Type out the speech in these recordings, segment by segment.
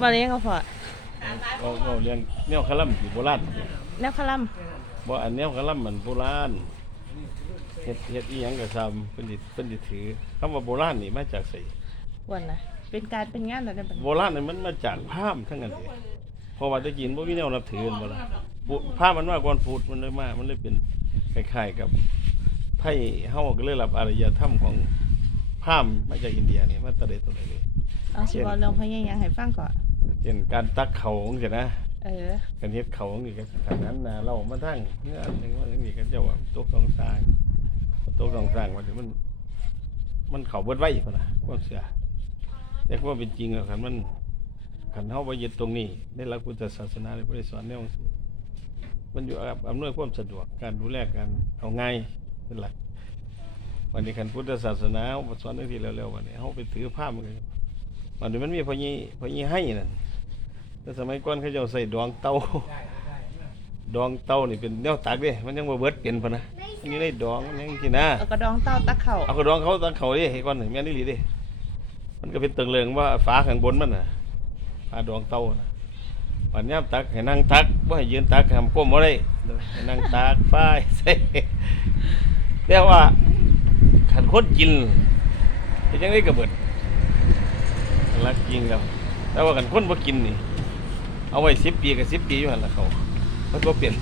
มาเลี้ยงก็พอเราเราเลี้ยงแนวคาลัมสิโบราณแล้วคลัมบ่อันแนวคาลัมมันโบราณเฮ็ดเฮ็ดอีหยังก็ซ้ำเพิ่นสิเพิ่นสิถือคำว่าโบราณนี่มาจากไสวันนะเป็นการเป็นงานอะไรแบบโบราณนี่มันมาจากพราหมณ์ทั้งนั้นเด้เพราะว่าแตะกี้บ่มีแนวนับถือกันบ่ล่ะปุพราหมณ์มันมาก่อนพุทธมันเลยมามันเลยเป็นคล้ายๆกับไทยเฮาก็เลยรับอารยธรรมของพราหมณ์มาจากอินเดียนี่มาแตะเดตัวใดเลย เอาสิบอลลองพยายามให้ฟังก่อน เช่นการตักเขาจังซี่นะเออกันเฮ็ดเขาจังซี่ก็ขนาดนั้นนะเรามาทั้งเนื้อจังว่าจังซี่ก็เจ้าว่าตกต้องสร้างตกต้องสร้างว่าเดี๋ยวมัน มันเข้าเบิดไว้พุ่นน่ะความเชื่อแต่ความเป็นจริงอะคันมันคันเฮาบ่ยึดตรงนี้ในหลักพุทธศาสนาได้บ่ได้สอนแนวจังซี่มันอยู่กับอำนวยความสะดวกการดูแลกันเอาง่ายเป็นหลักวันนี้คันพุทธศาสนาเฮาสอนจังซี่แล้วๆวันนี้เฮาไปถือผ้ามันก็วันนี้มันมีพญพญให้นั่น แต่สมัยก่อนเขาเจ้าใส่ดวงเตาดองเต้านี่เป็นแนวตักเด้มันยังบ่เบิดเป็นพะนะมันอยู่ในดองมันยังสินะเอากระดองเต้าตักเข่าเอากระดองเขาตักเขาเด้ให้ก่อนนี่แม่นอีหลีเด้มันก็เป็นตึงเริงว่าฝาข้างบนมันน่ะฝาดองเต้าน่ะวันยามตักให้นั่งตักบ่ให้ยืนตักห้ามก้มบ่ได้ให้นั่งตักฝ้ายใส่แต่ว่าคันคนกินเฮ็ดจังได๋ก็เบิดรักจริงแล้วแต่ว่าคันคนบ่กินนี่ เอาไว้10ปีก็10ปีอยู่หั่นล่ะเขามันก็เปลี่ยน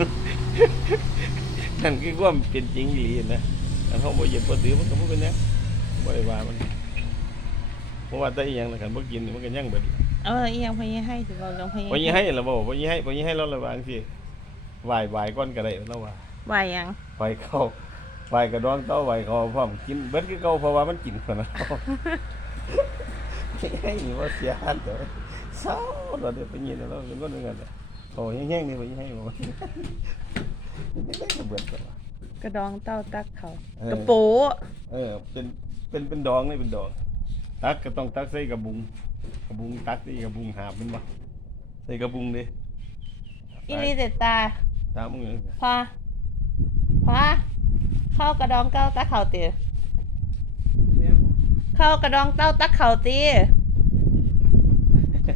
นั่นคือความเป็นจริงอีหลีนะอันเขาบ่เย็นบ่ถือมันก็บ่เป็นหยังบ่ได้ว่ามันเพราะว่าแต่อีหยังนะคันบ่กินนี่มันก็ยังเบิดเอาอีหยังพยายามให้สิบอลลองพยายามบ่ยิให้ล่ะบ่บ่ยิให้บ่ยิให้เราละว่าจังซี่ไหว้ไหว้ก่อนก็ได้แล้วว่าไหวยังไหว้เข้าไหว้กระดองเต้าไหว้เขาพร้อมกินเบิดคือเก่าเพราะว่ามันกินคนละ ให้นี่บ่เสียหันเด้อเศร้าเราเดี๋ยวไปยินแล้วเราเป็นคนนึงกันโอ้แห้งๆนี่บ่ยิให้บ่ยิให้ก็เบิดแล้วกระดองเต้าตักเข่าเออกระโปะเออเป็นเป็นเป็นดองนี่เป็นดอง ตักก็ต้องตักใส่กระบุงกระบุงตักนี่กระบุงหาบมันบ่ใส่กระบุงดิอีนี่เด็ดตาตามมึงเลยพอพอเข้ากระดองเต้าตักเข่าตีเข้ากระดองเต้าตักเข่าตี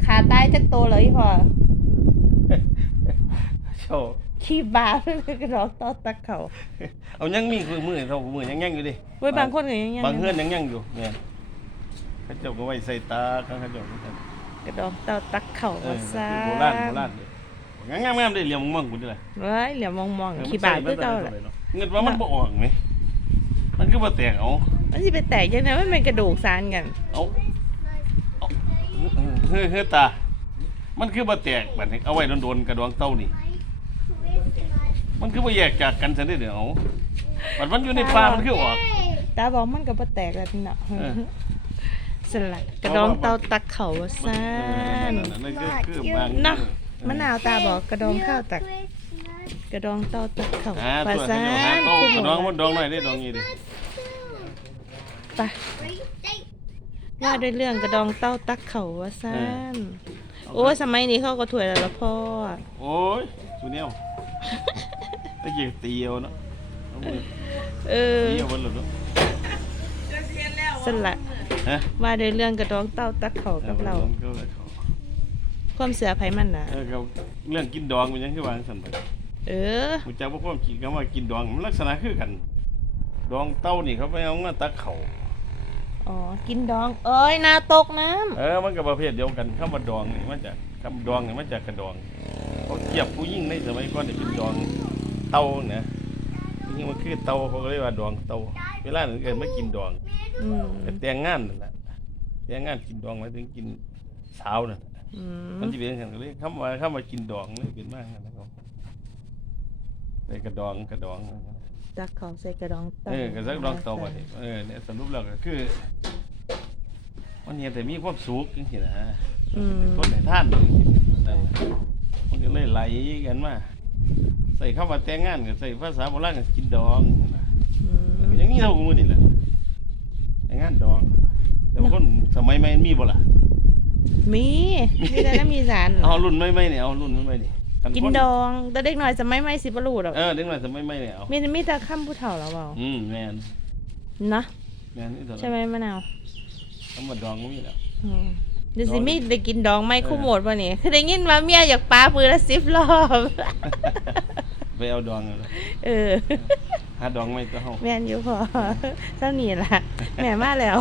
ขาตายจักโตเลยพอโชว์ขี้บาเลยกระดองเต้าตักเข่าเอายังมีคือมือเท่ามือยังยังอยู่ดิเว้ยบางคนก็ยังยังบางเฮือนยังยังอยู่เนี่ยเขาเจ้าก็ไว้ใส่ตาเขาเจ้าก็ใส่กระดองเต้าตักเข่าเอว่าอซ่าโบราณโบราณเลยงามงามๆได้เหลี่ยมมองๆกูด้วยเว้ยเหลียวมองมองๆขี้บาคือเจ้าแหละเงินว่ามันบ่ออกไหมมันคือบ่แตกเอามันสิไปแตกยังไงมันเป็นกระดูกซานกันเอา เอาเฮ้ยเฮ้ยตา มันคือบ่แตกบัดนี้เอาไว้โดนๆกระดวงเต้านี่ มันคือบ่แยกจากกันซะเด้อเดี๋ยวเอาบัดมันอยู่ในป่ามันคือออก ตาบอกมันก็บ่แตกแล้วเนาะเออ สลัดกระดองเต้าตักเข่าว่าซ่านนั่นคือคือบางเนาะมะนาวตาบอกกระดองข้าวตัก กระดองเต้าตักเข่าอ่าว่าตัวซ่านี้หานโตกระดองมันดองหน่อยได้ดองนี้ดิ ไป ว่าด้วยเรื่องกระดองเต้าตักเข่าว่าซ่านโอ้ยสมัยนี้เขาก็ถวยแล้วละพ่อ โอ้ยสุเนียวตะกี้ตีเอาเนาะเอามือเออตีเอาบนหลุดเนาะสลัดฮะว่าด้วยเรื่องกระดองเต้าตักเข่ากับเราก็เลยเขาความเสือไผมันน่ะเออเขาเรื่องกินดองมันยังคือวางสันไปเออกูจักว่าความคิดคำว่ากินดองมันลักษณะคือกัน ดองเต้านี่เขาไปเอามาตักเขา อ๋อ กินดอง เอ้ยนาตกน้ำเออมันก็ประเภทเดียวกันคำว่าดองนี่มันจากคำดองนี่มันจากกระดองเขาเทียบผู้ยิ่งในสมัยก่อนนี่เป็นดองเต้านะนี่มันคือเต้าเขาก็เรียกว่าดองเต้าเวลานั้นเกิดมากินดองอืมแต่แต่งงานนั่นแหละแต่งงานกินดองหมายถึงกินสาวน่ะอืมมันจะเป็นอย่างนั้นเลยคำว่าคำว่ากินดองนี่เป็นมากนะครับใส่กระดองกระดอง ตักของใส่กระดองเต้าเออกระซักดองเตาไปเออเนี่ยสรุปแล้วก็คือ มันเห็นแต่มีความสุขจังซี่นะอืมเป็นคนในท่านจังซี่นั่นน่ะมันก็เลยไหลกันมาใส่คำว่าแต่งงานก็ใส่ภาษาโบราณก็กินดองนะอืมอย่างนี้เท่ากับมือนี่แหละแต่งงานดอง แต่บางคนสมัยใหม่มีบ่ล่ะมีมีแต่น้ำมีสารเอารุ่นใหม่ๆนี่เอารุ่นใหม่ๆนี่ กินดองแต่เด็กหน่อยจะไม่ไม่สิบรูดอกเออเด็กหน่อยจะไม่ไม่เลยเอามีมีแต่ข้ามผู้เฒ่าแล้วเปล่าอืมแมนนะแมนใช่ไหมมะนาวทั้งหมดดองก็มีแล้วเดี๋ยวสิมีได้กินดองไม่คู่หมดป่ะนี่คือได้ยินว่าเมียอยากปลาปืนละสิบรอบไปเอาดองเลยเออหาดองไม่ต้องแมนอยู่พอเจ้าหนีละแหม่มาแล้ว